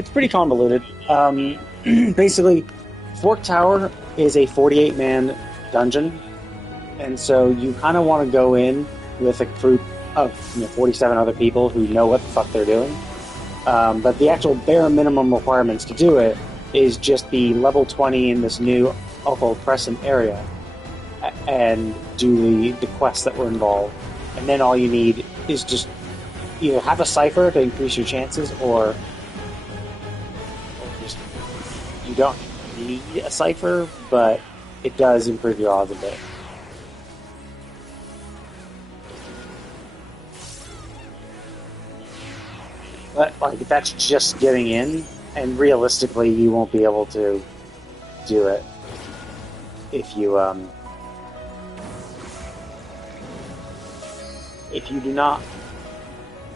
it's pretty convoluted. Basically, Fork Tower is a 48-man dungeon, and so you kind of want to go in with a group of 47 other people who know what the fuck they're doing. But the actual bare minimum requirements to do it is just be level 20 in this new Opal Crescent area and do the quests that were involved. And then all you need is just either have a cipher to increase your chances, or just you don't need a cipher, but it does improve your odds a bit. But like that's just getting in, and realistically, you won't be able to do it if you do not.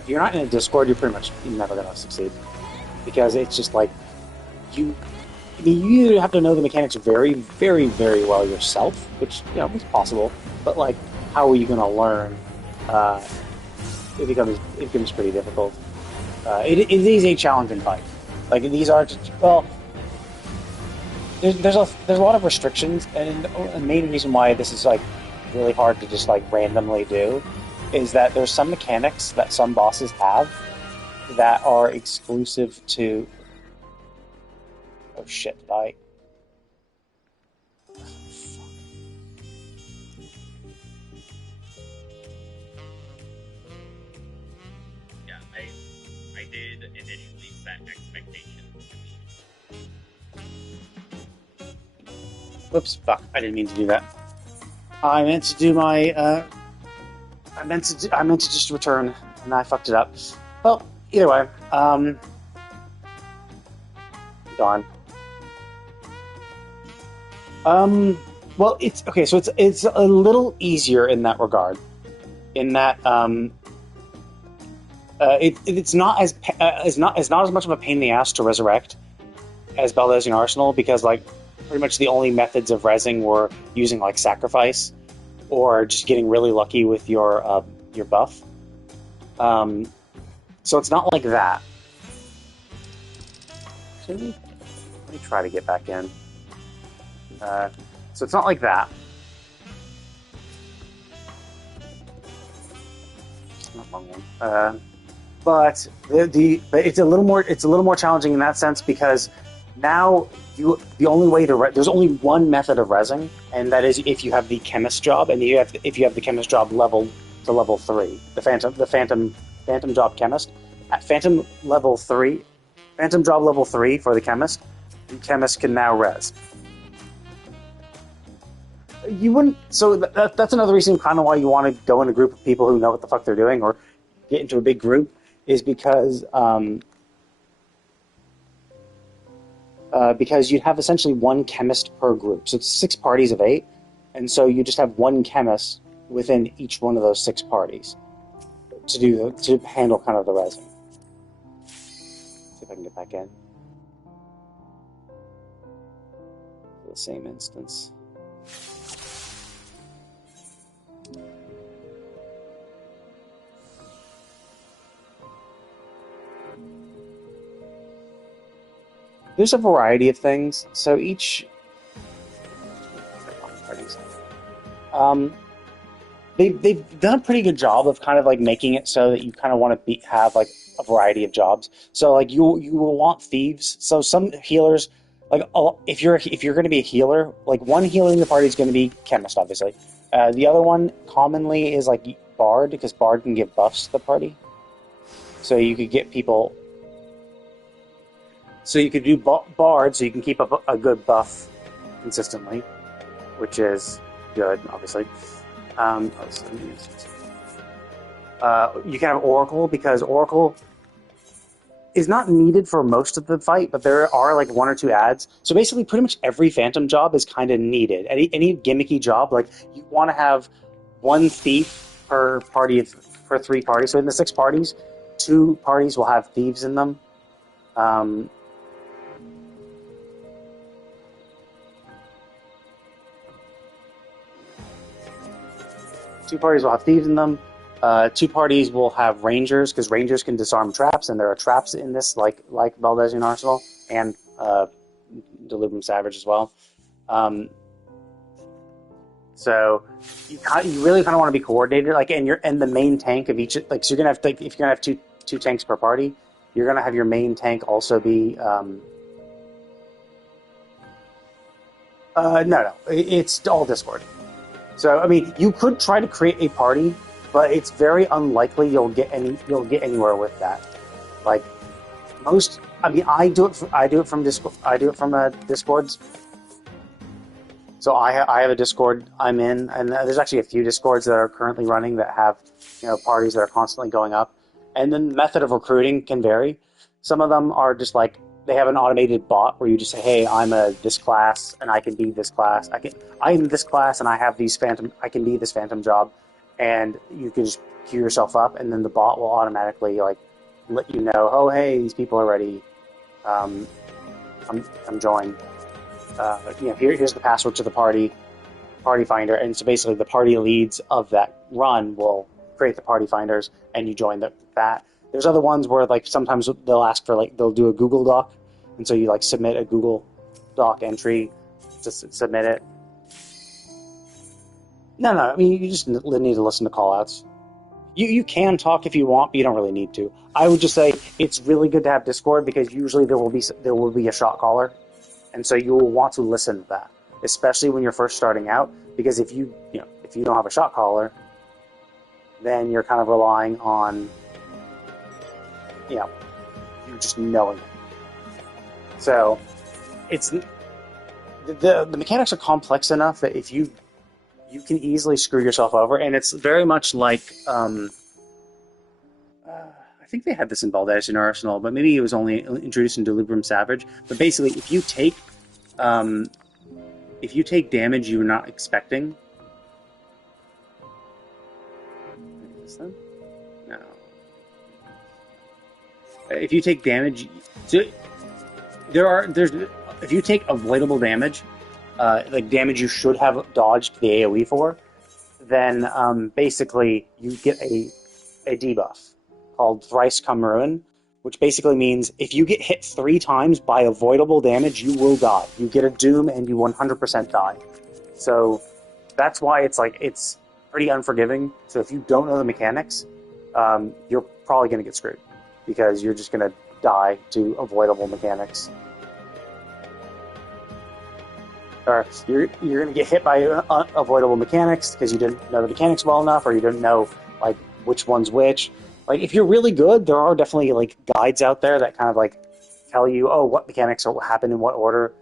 If you're not in a Discord, you're pretty much never going to succeed, because it's just like you. I mean, you either have to know the mechanics very, very, very well yourself, which is possible. But like, how are you going to learn? It becomes pretty difficult. It is a challenging fight. Like these are well. There's a lot of restrictions, and the main reason why this is like really hard to just like randomly do is that there's some mechanics that some bosses have that are exclusive to. Oh shit! Did I? Yeah, I did initially set expectations. Whoops! Fuck! I didn't mean to do that. I meant to do my. I meant to just return, and I fucked it up. Well, either way. Darn. Well, it's okay. So it's a little easier in that regard. In that, it's not as not as much of a pain in the ass to resurrect as Baldesion Arsenal, because like pretty much the only methods of resing were using like sacrifice or just getting really lucky with your buff. So it's not like that. So let me try to get back in. So it's not like that. Not long one. But but it's a little more challenging in that sense, because now the only way to there's only one method of resing, and that is if you have the chemist job, and if you have the chemist job leveled to level 3, the phantom job chemist at phantom job level 3 for the chemist can now res. You wouldn't. So that's another reason, kind of, why you want to go in a group of people who know what the fuck they're doing, or get into a big group, is because you'd have essentially one chemist per group. So it's 6 parties of 8, and so you just have one chemist within each one of those 6 parties to handle kind of the resin. See if I can get back in. The same instance. There's a variety of things. So each they've done a pretty good job of kind of like making it so that you kind of want to have like a variety of jobs. So like you will want thieves. So some healers, like if you're going to be a healer, like one healer in the party is going to be chemist, obviously. The other one commonly is like bard, because bard can give buffs to the party. So you could get people. So you could do bard, so you can keep up a good buff consistently, which is good, obviously. You can have Oracle, because Oracle is not needed for most of the fight, but there are like 1 or 2 ads. So basically, pretty much every phantom job is kind of needed. Any gimmicky job, like you want to have 1 thief per party for 3 parties. So in the 6 parties, 2 parties will have thieves in them. 2 parties will have thieves in them. Two parties will have rangers because rangers can disarm traps, and there are traps in this, like Baldesion Arsenal and Delubrum Savage as well. So you really kind of want to be coordinated, like, and the main tank of each, like, so you're gonna have, like, if you're gonna have two tanks per party, you're gonna have your main tank also be no, it's all Discord. So I mean, you could try to create a party, but it's very unlikely you'll get anywhere with that. Like most, I mean, I do it from Discord. I do it from Discords. So I have a Discord I'm in, and there's actually a few Discords that are currently running that have, parties that are constantly going up. And the method of recruiting can vary. Some of them are just like, they have an automated bot where you just say, hey, I'm this class and I can be this class. I'm this class and I have I can be this phantom job, and you can just queue yourself up, and then the bot will automatically like let you know, oh hey, these people are ready. I'm joined. Here's the password to the party finder, and so basically the party leads of that run will create the party finders, and you join that. There's other ones where, like, sometimes they'll ask for, like, they'll do a Google Doc, and so you, like, submit a Google Doc entry to submit it. No, I mean, you just need to listen to callouts. You can talk if you want, but you don't really need to. I would just say it's really good to have Discord, because usually there will be a shot caller, and so you will want to listen to that, especially when you're first starting out, because if you don't have a shot caller, then you're kind of relying on you just knowing it. So it's the mechanics are complex enough that if you can easily screw yourself over, and it's very much like I think they had this in Baldesion Arsenal, but maybe it was only introduced in Delubrum Savage. But basically, if you take damage you're not expecting, is this no. If you take damage, if you take avoidable damage, like damage you should have dodged the AoE for, then basically you get a debuff called Thrice Come Ruin, which basically means if you get hit 3 times by avoidable damage, you will die. You get a doom and you 100% die. So that's why it's pretty unforgiving. So if you don't know the mechanics, you're probably going to get screwed, because you're just going to die to avoidable mechanics. Or you're going to get hit by avoidable mechanics because you didn't know the mechanics well enough, or you didn't know like which one's which. Like, if you're really good, there are definitely like guides out there that kind of like tell you, oh, what mechanics will happen in what order.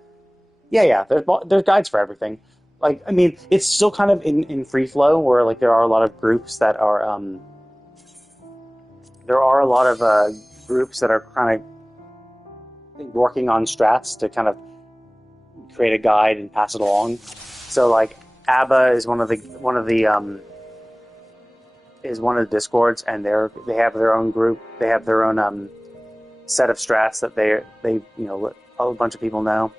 Yeah, there's guides for everything. Like, I mean, it's still kind of in free flow, where like there are a lot of groups that are kind of working on strats to kind of create a guide and pass it along. So like ABBA is one of the Discords, and they have their own group. They have their own set of strats that they a bunch of people know.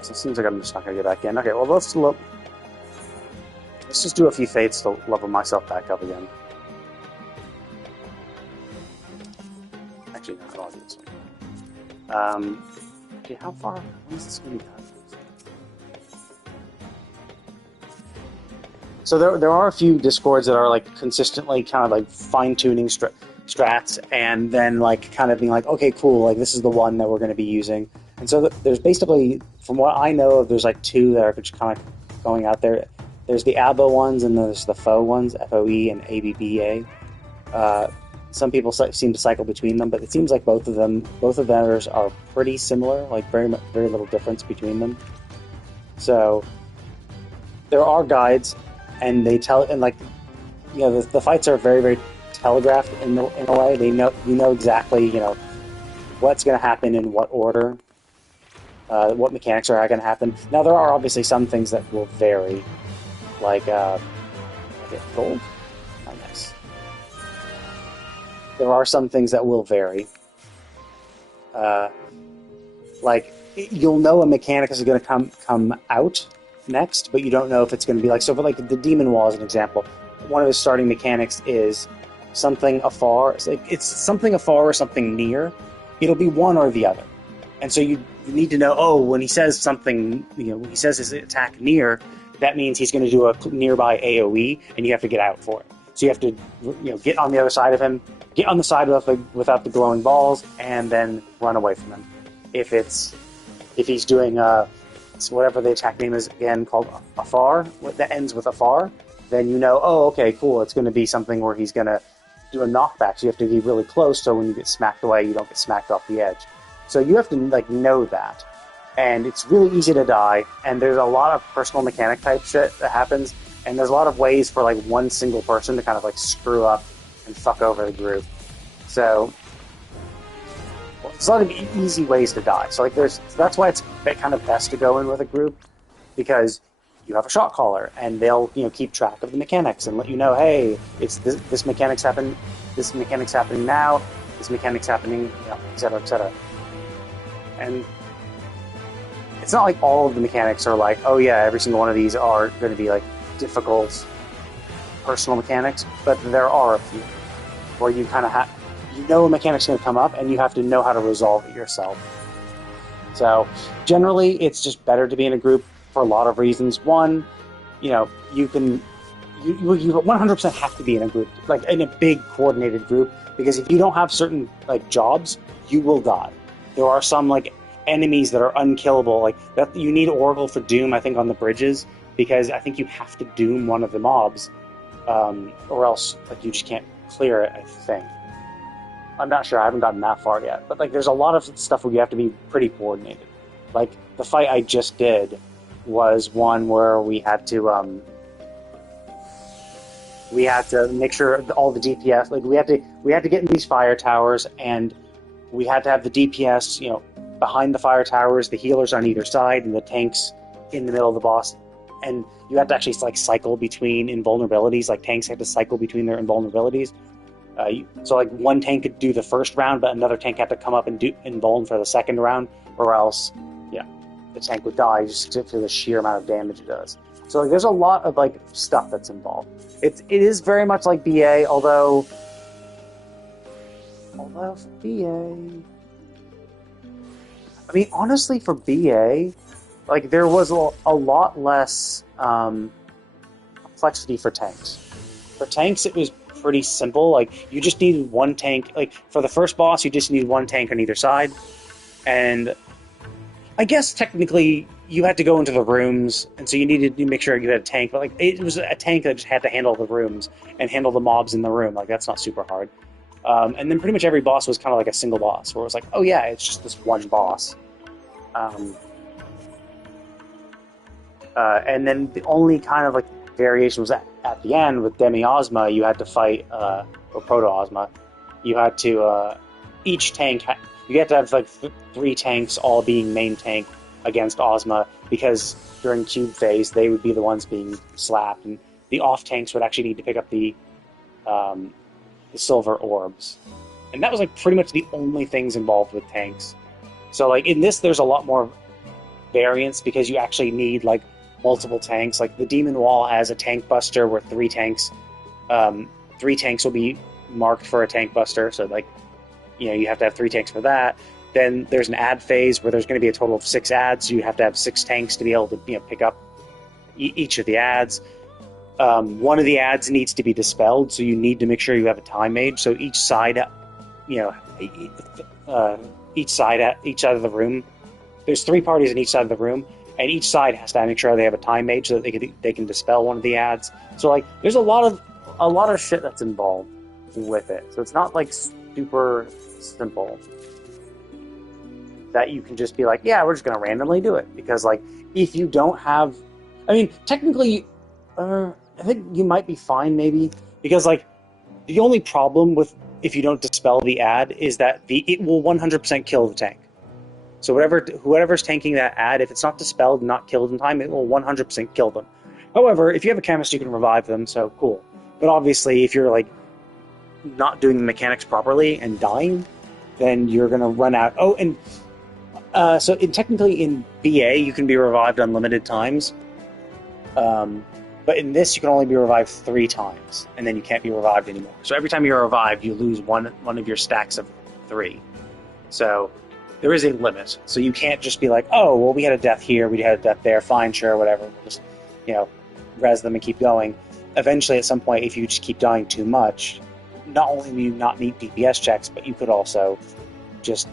So it seems like I'm just not going to get back in. Okay, well let's just do a few fates to level myself back up again. Actually, no, I'll do this one. Okay, how far? When is this going to be done? So there are a few Discords that are like consistently kind of like fine-tuning strats, and then like kind of being like, okay, cool, like this is the one that we're going to be using. And so there's basically, from what I know of, there's like 2 that are just kind of going out there. There's the ABBA ones, and there's the FOE ones, FOE and ABBA. Some people seem to cycle between them, but it seems like both of them are pretty similar, like very little difference between them. So there are guides, and they tell, and like, the fights are very, very telegraphed in a way. You know exactly what's going to happen in what order, what mechanics are going to happen. Now there are obviously some things that will vary, like get gold. Oh, nice. There are some things that will vary. Like, you'll know a mechanic is going to come out next, but you don't know if it's going to be like, so for like the Demon Wall as an example, one of his starting mechanics is something afar. It's something afar or something near. It'll be one or the other. And so you need to know, oh, when he says something, when he says his attack near, that means he's going to do a nearby AoE, and you have to get out for it. So you have to, get on the other side of him, get on the side without the glowing balls, and then run away from him. If he's doing whatever the attack name is again called afar, that ends with afar, then you know, oh, okay, cool, it's going to be something where he's going to do a knockback, so you have to be really close so when you get smacked away, you don't get smacked off the edge. So you have to know that. And it's really easy to die, and there's a lot of personal mechanic type shit that happens, and there's a lot of ways for one single person to kind of screw up and fuck over the group. So there's a lot of easy ways to die. So that's why it's kind of best to go in with a group, because you have a shot caller, and they'll keep track of the mechanics and let you know, hey, it's this mechanic's happening now, this mechanic's happening, et cetera, et cetera. And it's not like all of the mechanics are oh yeah, every single one of these are going to be difficult personal mechanics, but there are a few where you kind of a mechanic's going to come up, and you have to know how to resolve it yourself. So generally, it's just better to be in a group for a lot of reasons. One, you 100% have to be in a group, in a big coordinated group, because if you don't have certain jobs, you will die. There are some enemies that are unkillable, that you need Oracle for Doom, I think, on the bridges, because I think you have to doom one of the mobs, or else you just can't clear it, I think. I'm not sure, I haven't gotten that far yet, but there's a lot of stuff where you have to be pretty coordinated. The fight I just did was one where we had to make sure all the DPS, we had to get in these fire towers, and we had to have the DPS, behind the fire towers, the healers on either side, and the tanks in the middle of the boss. And you have to actually cycle between invulnerabilities. Tanks have to cycle between their invulnerabilities. So one tank could do the first round, but another tank had to come up and do invuln for the second round, or else, the tank would die just for the sheer amount of damage it does. So there's a lot of stuff that's involved. It is very much like BA, although for BA, I mean, honestly, for BA, there was a lot less complexity for tanks. For tanks, it was pretty simple. You just needed one tank. For the first boss, you just needed one tank on either side. And I guess technically you had to go into the rooms, and so you needed to make sure you had a tank. But it was a tank that just had to handle the rooms and handle the mobs in the room. That's not super hard. And then pretty much every boss was kind of a single boss, where it was oh yeah, it's just this one boss. And then the only kind of variation was at the end with Demi-Ozma. You had to fight, or Proto-Ozma. You had to each tank. You had to have 3 tanks all being main tank against Ozma, because during cube phase they would be the ones being slapped, and the off tanks would actually need to pick up the silver orbs. And that was pretty much the only things involved with tanks. So in this, there's a lot more variance, because you actually need multiple tanks. The Demon Wall has a tank buster where 3 tanks will be marked for a tank buster. So you have to have 3 tanks for that. Then there's an ad phase where there's going to be a total of 6 ads. So you have to have 6 tanks to be able to pick up each of the ads. One of the ads needs to be dispelled, so you need to make sure you have a time mage. So each side, each side of the room, there's 3 parties in each side of the room, and each side has to make sure they have a time mage so that they can dispel one of the ads. So there's a lot of shit that's involved with it. So it's not super simple that you can just be yeah, we're just going to randomly do it. Because if you don't have, I mean, technically, I think you might be fine maybe, because the only problem with if you don't dispel the ad is that it will 100% kill the tank. So whoever's tanking that ad, if it's not dispelled and not killed in time, it will 100% kill them. However, if you have a chemist, you can revive them, so cool. But obviously, if you're not doing the mechanics properly and dying, then you're going to run out. Oh, and technically in BA, you can be revived unlimited times. But in this, you can only be revived 3 times, and then you can't be revived anymore. So every time you're revived, you lose one of your stacks of 3. So there is a limit. So you can't just be like, oh, well, we had a death here, we had a death there, fine, sure, whatever. We'll just, res them and keep going. Eventually, at some point, if you just keep dying too much, not only will you not meet DPS checks, but you could also just,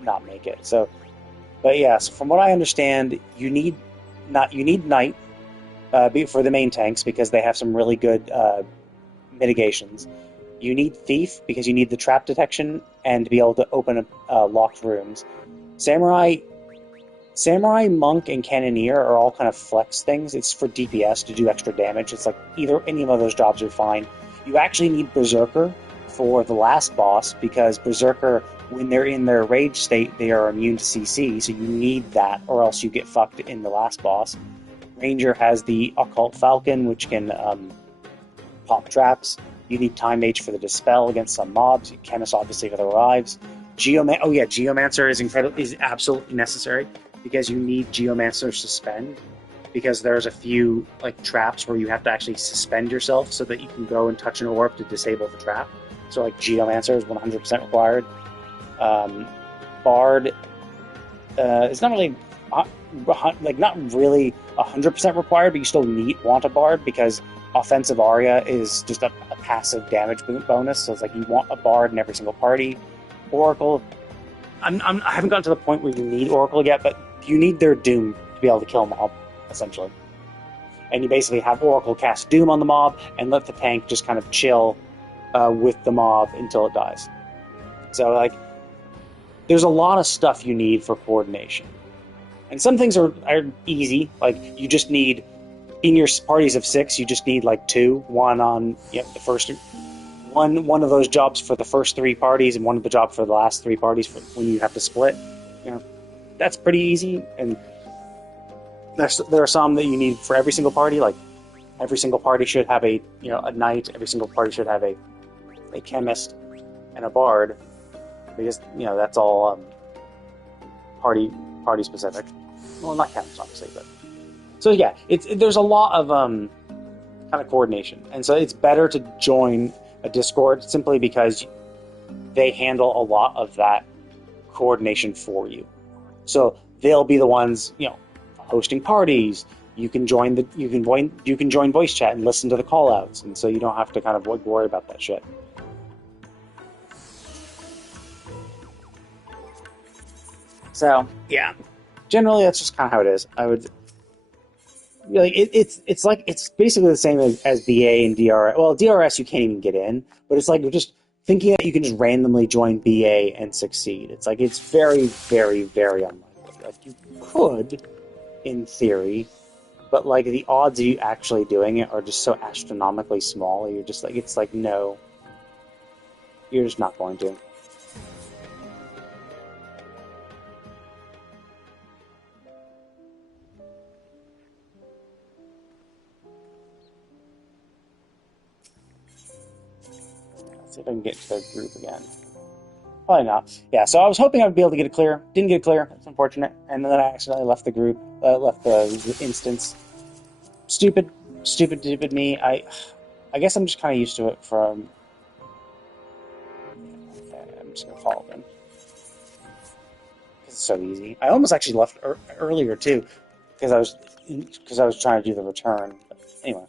not make it. So, but yeah, so from what I understand, you need Knight for the main tanks because they have some really good mitigations. You need Thief because you need the trap detection and to be able to open locked rooms. Samurai, Monk, and Cannoneer are all kind of flex things. It's for DPS to do extra damage. It's like either any of those jobs are fine. You actually need Berserker for the last boss because Berserker, when they're in their rage state, they are immune to CC, so you need that or else you get fucked in the last boss. Ranger has the Occult Falcon, which can pop traps. You need Time Mage for the Dispel against some mobs. Chemist, obviously, for the revives. Geomancer is absolutely necessary because you need Geomancer Suspend because there's a few traps where you have to actually suspend yourself so that you can go and touch an orb to disable the trap. So Geomancer is 100% required. Bard is not really not really 100% required, but you still want a Bard because offensive Aria is just a passive damage bonus. So it's you want a Bard in every single party. Oracle, I haven't gotten to the point where you need Oracle yet, but you need their Doom to be able to kill mob, essentially. And you basically have Oracle cast Doom on the mob and let the tank just kind of chill with the mob until it dies. So, there's a lot of stuff you need for coordination. And some things are easy. You just need, in your parties of 6, you just need 2. One on the first, one of those jobs for the first 3 parties, and one of the job for the last 3 parties for when you have to split. That's pretty easy. And there are some that you need for every single party. Every single party should have a knight. Every single party should have a chemist and a bard, because that's all party specific. Well, not chemist, obviously, but so yeah, there's a lot of kind of coordination, and so it's better to join a Discord simply because they handle a lot of that coordination for you. So they'll be the ones hosting parties. You can join voice chat and listen to the call outs, and so you don't have to kind of worry about that shit. So yeah, generally that's just kind of how it is. I would it's basically the same as BA and DRS. Well, DRS you can't even get in, but it's you're just thinking that you can just randomly join BA and succeed. It's very, very, very unlikely. You could, in theory, but the odds of you actually doing it are just so astronomically small. You're just no, you're just not going to. See if I can get to the group again. Probably not. Yeah, so I was hoping I would be able to get it clear. Didn't get it clear. It's unfortunate. And then I accidentally left the group. Left the instance. Stupid me. I guess I'm just kind of used to it from... Okay, I'm just going to follow them. Because it's so easy. I almost actually left earlier, too. Because I was trying to do the return. But anyway.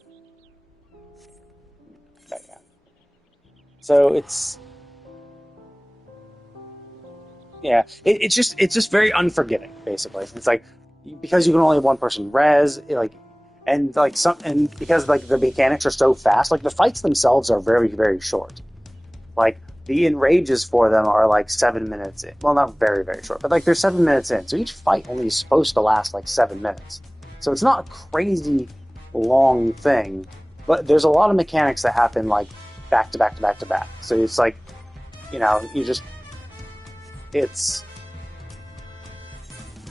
So it's, yeah, it's just very unforgiving, basically. It's because you can only have one person res, and because the mechanics are so fast, the fights themselves are very, very short. The enrages for them are 7 minutes in. Well, not very, very short, but they're 7 minutes in. So each fight only is supposed to last 7 minutes. So it's not a crazy long thing, but there's a lot of mechanics that happen back to back to back to back. So it's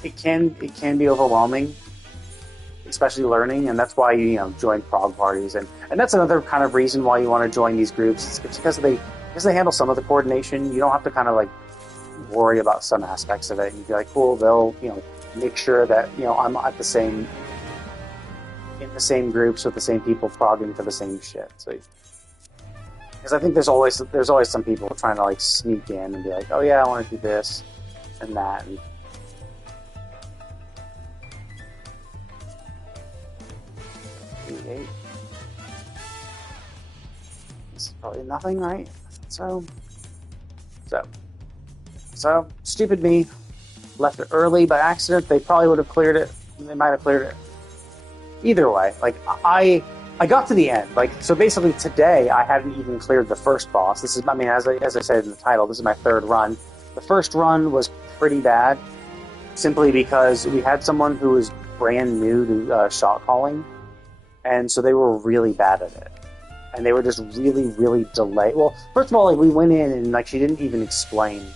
it can be overwhelming, especially learning, and that's why you join prog parties, and that's another kind of reason why you want to join these groups. It's because they handle some of the coordination. You don't have to kind of worry about some aspects of it. You'd be cool, they'll make sure that I'm at the same in the same groups with the same people progging for the same shit. So, because I think there's always some people trying to like sneak in and be like, oh yeah, I want to do this and that. And this is probably nothing, right? So stupid me. Left it early by accident. They probably would have cleared it. They might have cleared it. Either way, like I got to the end. Like, so basically today I hadn't even cleared the first boss. This is, I mean, as I said in the title, this is my third run. The first run was pretty bad, simply because we had someone who was brand new to shot calling, and so they were really bad at it. And they were just really, really delayed. Well, first of all, like we went in and like she didn't even explain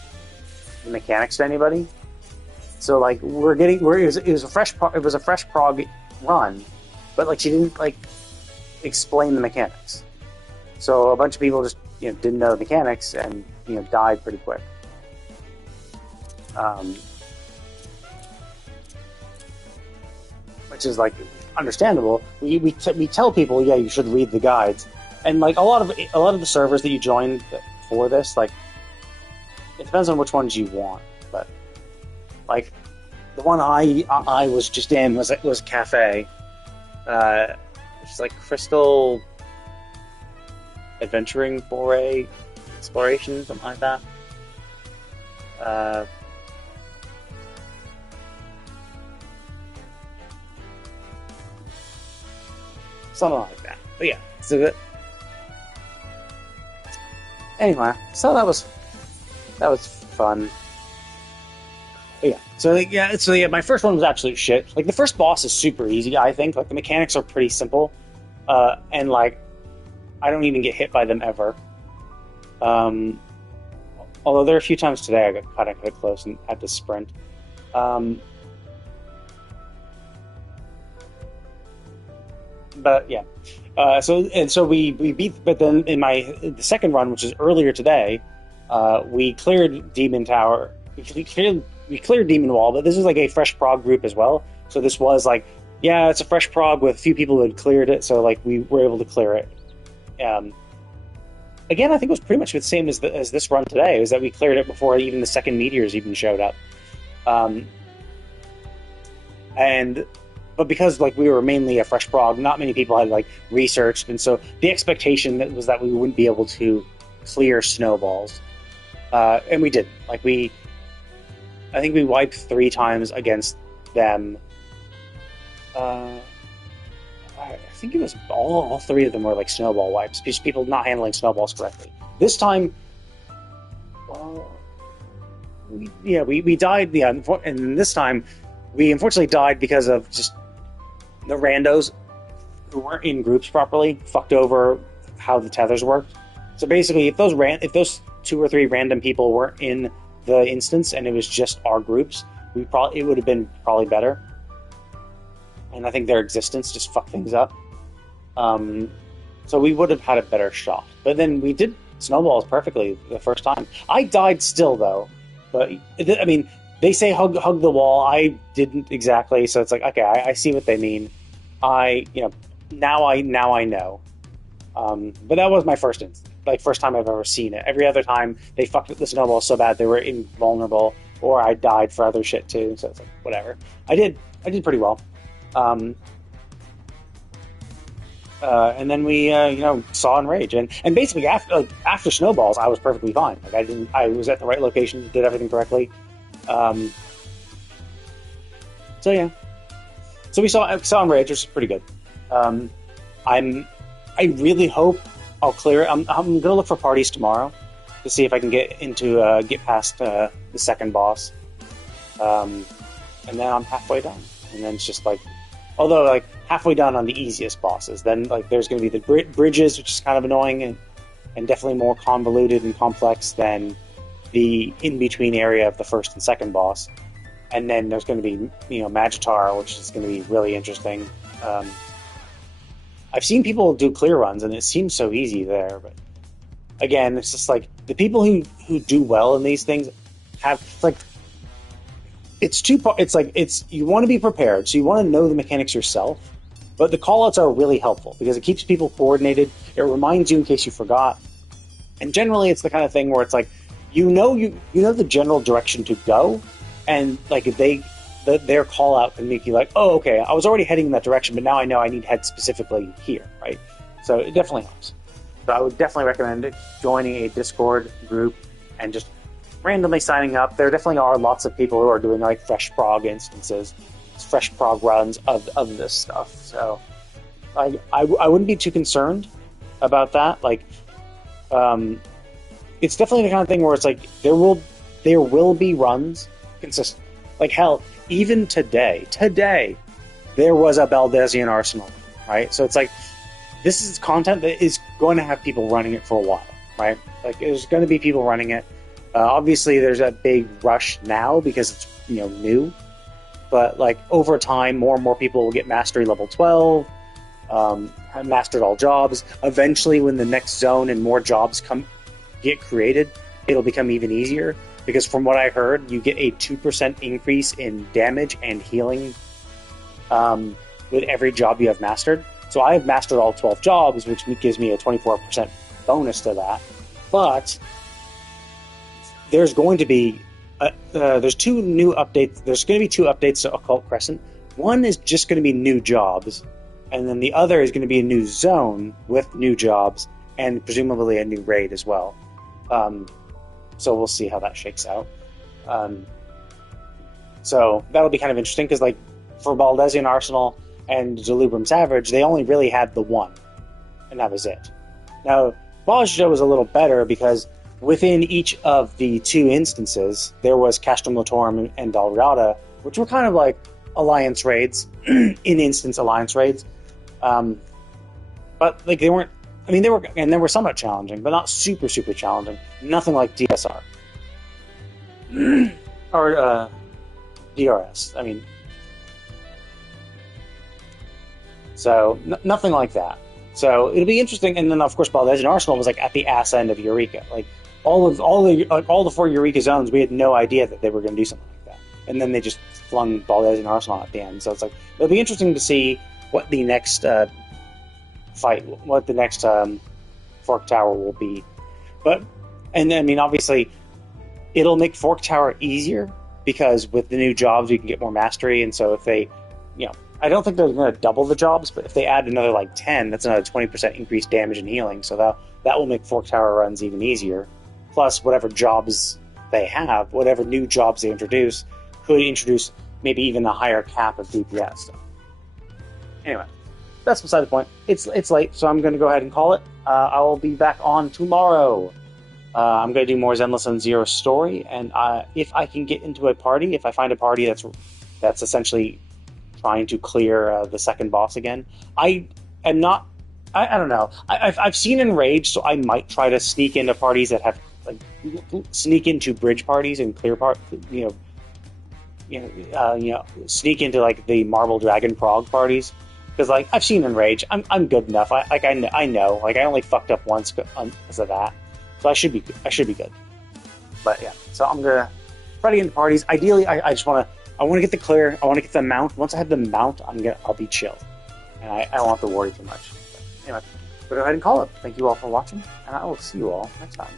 the mechanics to anybody. So like it was a fresh prog run, but like she didn't like explain the mechanics. So a bunch of people just didn't know the mechanics and died pretty quick. Which is like understandable. We tell people, yeah, you should read the guides, and like a lot of the servers that you join for this, like it depends on which ones you want, but like the one I was just in was Cafe. It's like Crystal Adventuring Foray Exploration, something like that. Something like that. But yeah, so good. Anyway, so that was fun. But yeah, so my first one was absolute shit. Like the first boss is super easy, I think. Like the mechanics are pretty simple, and like I don't even get hit by them ever. Although there are a few times today I got kind of close and had to sprint. But yeah, so we beat. But then in the second run, which is earlier today, we cleared Demon Tower. We cleared Demon Wall, but this is like a fresh prog group as well. So this was like, yeah, it's a fresh prog with a few people who had cleared it. So like we were able to clear it. Again, I think it was pretty much the same as this run today. Is that we cleared it before even the second meteors even showed up. But because like we were mainly a fresh prog, not many people had like researched, and so the expectation was that we wouldn't be able to clear snowballs, and we did. Like I think we wiped 3 times against them. I think it was all 3 of them were like snowball wipes, just people not handling snowballs correctly. This time, we died. Yeah, and this time we unfortunately died because of just the randos who weren't in groups properly fucked over how the tethers worked. So basically, if those 2 or 3 random people weren't in the instance and it was just our groups, it would have been probably better. And I think their existence just fucked things up. So we would have had a better shot. But then we did snowballs perfectly the first time. I died still though, but I mean, they say hug the wall. I didn't exactly, so it's like, okay, I see what they mean. Now I know. But that was my first time I've ever seen it. Every other time they fucked with the snowball so bad they were invulnerable, or I died for other shit too. So it's like whatever. I did pretty well. And then we saw Enrage, and basically after snowballs I was perfectly fine. Like I was at the right location, did everything correctly. So yeah. So we saw Enrage, which is pretty good. I really hope I'll clear it. I'm gonna look for parties tomorrow to see if I can get past the second boss. And then I'm halfway done. And then it's just like, although like halfway done on the easiest bosses, then like there's gonna be the bridges, which is kind of annoying and definitely more convoluted and complex than the in-between area of the first and second boss. And then there's going to be, Magitar, which is going to be really interesting. I've seen people do clear runs, and it seems so easy there. But again, it's just like the people who do well in these things have like it's you want to be prepared, so you want to know the mechanics yourself, But the callouts are really helpful because it keeps people coordinated. It reminds you in case you forgot. And generally, it's the kind of thing where it's like, you know the general direction to go, and like their call out can make you like, oh, okay, I was already heading in that direction, but now I know I need to head specifically here, right? So it definitely helps. So I would definitely recommend joining a Discord group and just randomly signing up. There definitely are lots of people who are doing like fresh prog instances, fresh prog runs of this stuff. So I wouldn't be too concerned about that. Like, it's definitely the kind of thing where it's like there will be runs consistent. Like hell, even today there was a Baldesion Arsenal, right? So it's like this is content that is going to have people running it for a while, right? Like there's going to be people running it. Obviously, there's a big rush now because it's new, but like over time, more and more people will get mastery level 12, have mastered all jobs. Eventually, when the next zone and more jobs get created, it'll become even easier. Because from what I heard, you get a 2% increase in damage and healing with every job you have mastered. So I have mastered all 12 jobs, which gives me a 24% bonus to that. But there's going to be there's two new updates. There's going to be 2 updates to Occult Crescent. One is just going to be new jobs, and then the other is going to be a new zone with new jobs and presumably a new raid as well. So we'll see how that shakes out. So that'll be kind of interesting because, like, for Baldesion Arsenal and Zalubrum Savage, they only really had the one, and that was it. Now, Bajra was a little better because within each of the 2 instances, there was Castrum Latorum and Dalriada, which were kind of like alliance raids, in-instance alliance raids. But like they weren't. I mean, they were somewhat challenging, but not super challenging. Nothing like DSR or DRS. I mean, so nothing like that. So it'll be interesting. And then of course, Baldesion Arsenal was like at the ass end of Eureka. Like all the 4 Eureka zones, we had no idea that they were going to do something like that. And then they just flung Baldesion Arsenal at the end. So it's like it'll be interesting to see what the next Fork Tower will be. And I mean, obviously, it'll make Fork Tower easier because with the new jobs, you can get more mastery. And so if they, I don't think they're going to double the jobs, but if they add another like 10, that's another 20% increased damage and healing. So that will make Fork Tower runs even easier. Plus, whatever jobs they have, whatever new jobs they introduce, could introduce maybe even a higher cap of DPS. So, anyway, that's beside the point. It's late, so I'm going to go ahead and call it. I will be back on tomorrow. I'm going to do more Zenless and Zero story, and if I can get into a party, if I find a party that's essentially trying to clear the second boss again, I am not. I don't know. I've seen Enraged, so I might try to sneak into parties that have sneak into bridge parties and clear sneak into like the Marble Dragon Prog parties. Because like I've seen Enrage, I'm good enough. I know. Like I only fucked up once because of that, so I should be good. But yeah, so I'm gonna try to get into parties. Ideally, I want to get the clear. I want to get the mount. Once I have the mount, I'll be chill, and I don't have to worry too much. But anyway, go ahead and call it. Thank you all for watching, and I will see you all next time.